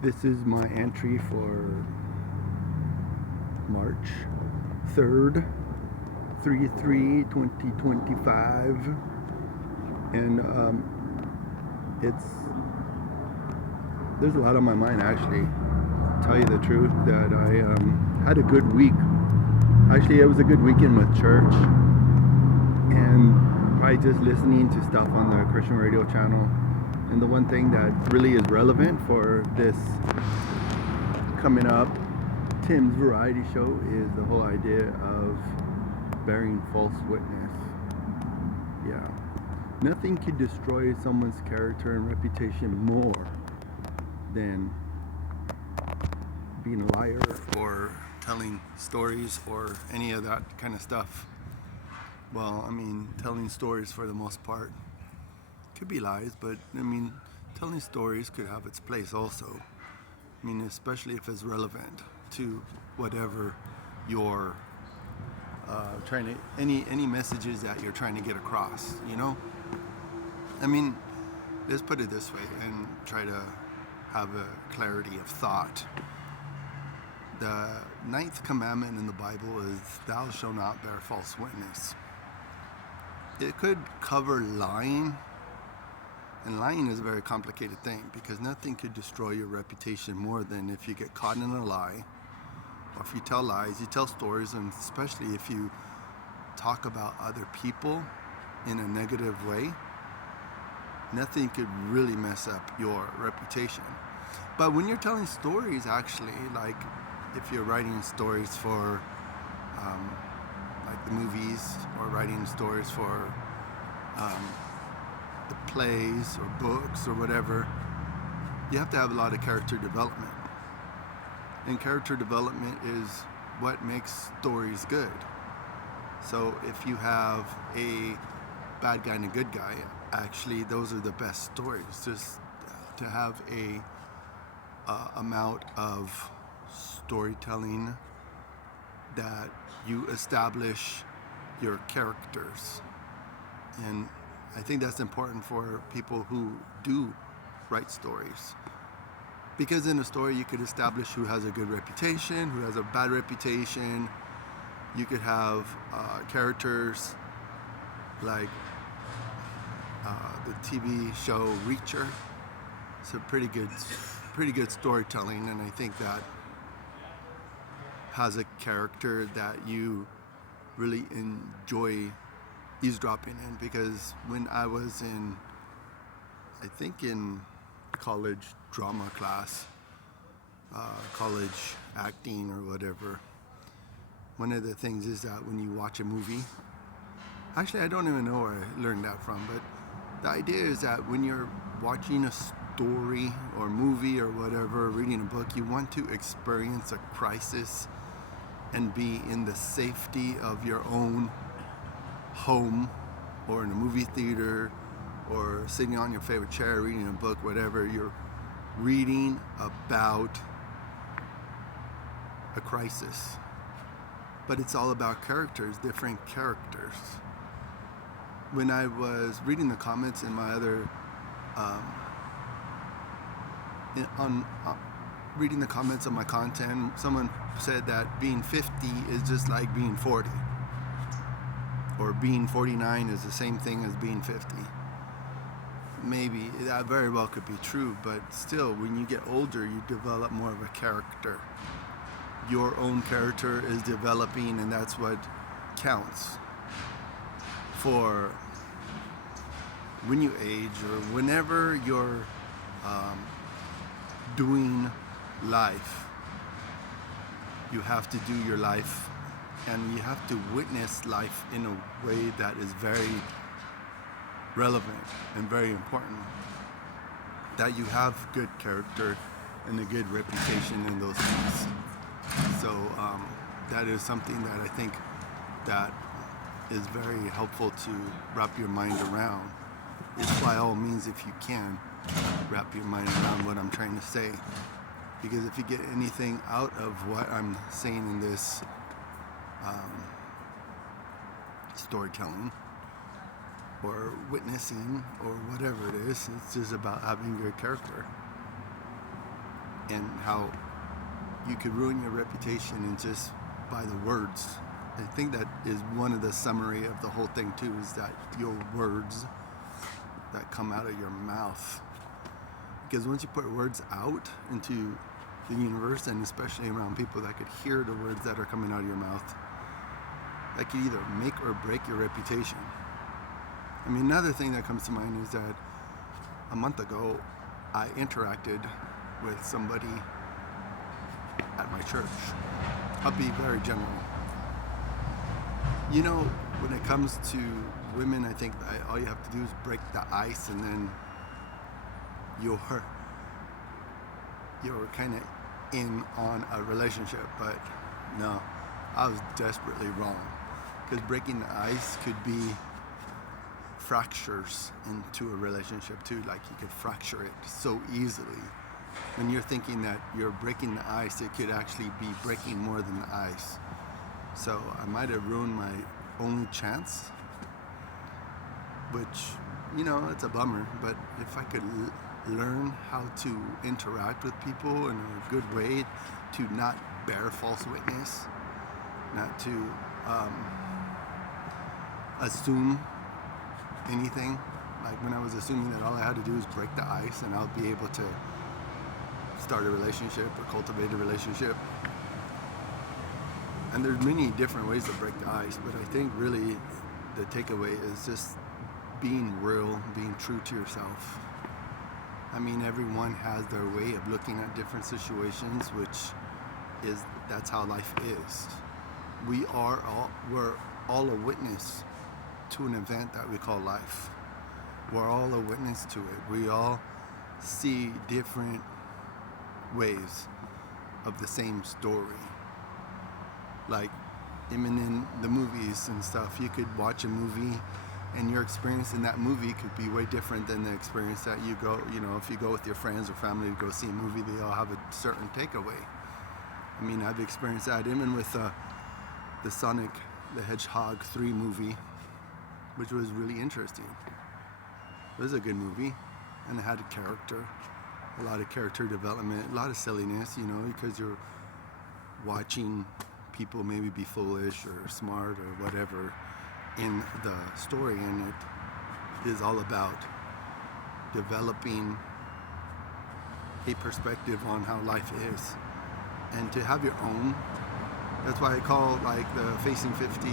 This is my entry for March 3rd, 3/3/2025. And it's there's a lot on my mind actually. Tell you the truth, that I had a good week. Actually, it was a good weekend with church, and by just listening to stuff on the Christian radio channel. And the one thing that really is relevant for this coming up Tim's variety show is the whole idea of bearing false witness. Yeah. Nothing could destroy someone's character and reputation more than being a liar or telling stories or any of that kind of stuff. Well, I mean, telling stories for the most part could be lies, but I mean, telling stories could have its place also. I mean, especially if it's relevant to whatever you're trying to, any messages that you're trying to get across, you know? I mean, let's put it this way and try to have a clarity of thought. The 9th commandment in the Bible is, thou shalt not bear false witness. It could cover lying, and lying is a very complicated thing because nothing could destroy your reputation more than if you get caught in a lie, or if you tell lies, you tell stories, and especially if you talk about other people in a negative way, nothing could really mess up your reputation. But when you're telling stories, actually, like if you're writing stories for like the movies, or writing stories for the plays or books or whatever, you have to have a lot of character development. And character development is what makes stories good. So if you have a bad guy and a good guy, actually those are the best stories. Just to have a amount of storytelling that you establish your characters. And I think that's important for people who do write stories. Because in a story you could establish who has a good reputation, who has a bad reputation. You could have characters like the TV show Reacher. It's a pretty good storytelling, and I think that has a character that you really enjoy eavesdropping in. Because when I was in college drama class, college acting or whatever, one of the things is that when you watch a movie, actually I don't even know where I learned that from, but the idea is that when you're watching a story or movie or whatever, reading a book, you want to experience a crisis and be in the safety of your own home, or in a movie theater, or sitting on your favorite chair reading a book, whatever. You're reading about a crisis, but it's all about characters, different characters. When I was reading the comments in my other reading the comments on my content, someone said that being 50 is just like being 40, or being 49 is the same thing as being 50. Maybe that very well could be true, but still, when you get older, you develop more of a character. Your own character is developing, and that's what counts for when you age, or whenever you're doing life. You have to do your life, and you have to witness life in a way that is very relevant and very important. That you have good character and a good reputation in those things. So that is something that I think that is very helpful to wrap your mind around. It's by all means, if you can, wrap your mind around what I'm trying to say. Because if you get anything out of what I'm saying in this storytelling or witnessing or whatever it is, it's just about having good character. and how you could ruin your reputation and just by the words. I think that is one of the summary of the whole thing too, is that your words that come out of your mouth. Because once you put words out into the universe, and especially around people that could hear the words that are coming out of your mouth, that could either make or break your reputation. I mean, another thing that comes to mind is that a month ago, I interacted with somebody at my church. I'll be very general. You know, when it comes to women, I think that all you have to do is break the ice, and then you're kind of in on a relationship. But no, I was desperately wrong, because breaking the ice could be fractures into a relationship too. Like, you could fracture it so easily. When you're thinking that you're breaking the ice, it could actually be breaking more than the ice. So I might have ruined my only chance, which, you know, it's a bummer. But if I could learn how to interact with people in a good way, to not bear false witness, not to assume anything. Like when I was assuming that all I had to do was break the ice and I'll be able to start a relationship or cultivate a relationship. And there's many different ways to break the ice, but I think really the takeaway is just being real, being true to yourself. I mean, everyone has their way of looking at different situations, that's how life is. We're all a witness to an event that we call life. We're all a witness to it. We all see different ways of the same story. Like, even in the movies and stuff, you could watch a movie and your experience in that movie could be way different than the experience that you go, if you go with your friends or family to go see a movie, they all have a certain takeaway. I mean, I've experienced that even with the Sonic the Hedgehog 3 movie, which was really interesting. It was a good movie, and it had a lot of character development, a lot of silliness, because you're watching people maybe be foolish or smart or whatever in the story, and it is all about developing a perspective on how life is, and to have your own. That's why I call like the Facing 50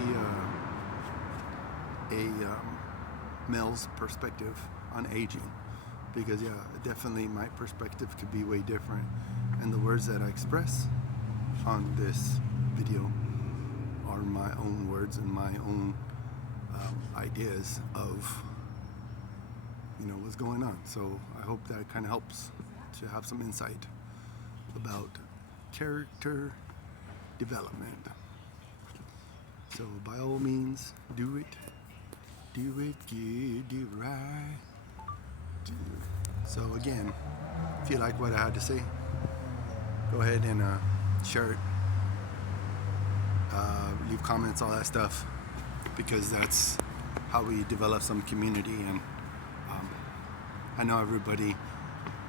Mel's perspective on aging, because definitely my perspective could be way different, and the words that I express on this video are my own words and my own ideas of what's going on. So I hope that kind of helps to have some insight about character development. So by all means, do it, get it right. So again, if you like what I had to say, go ahead and share it, leave comments, all that stuff, because that's how we develop some community. And I know everybody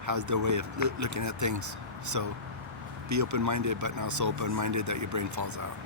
has their way of looking at things, so be open-minded, but not so open-minded that your brain falls out.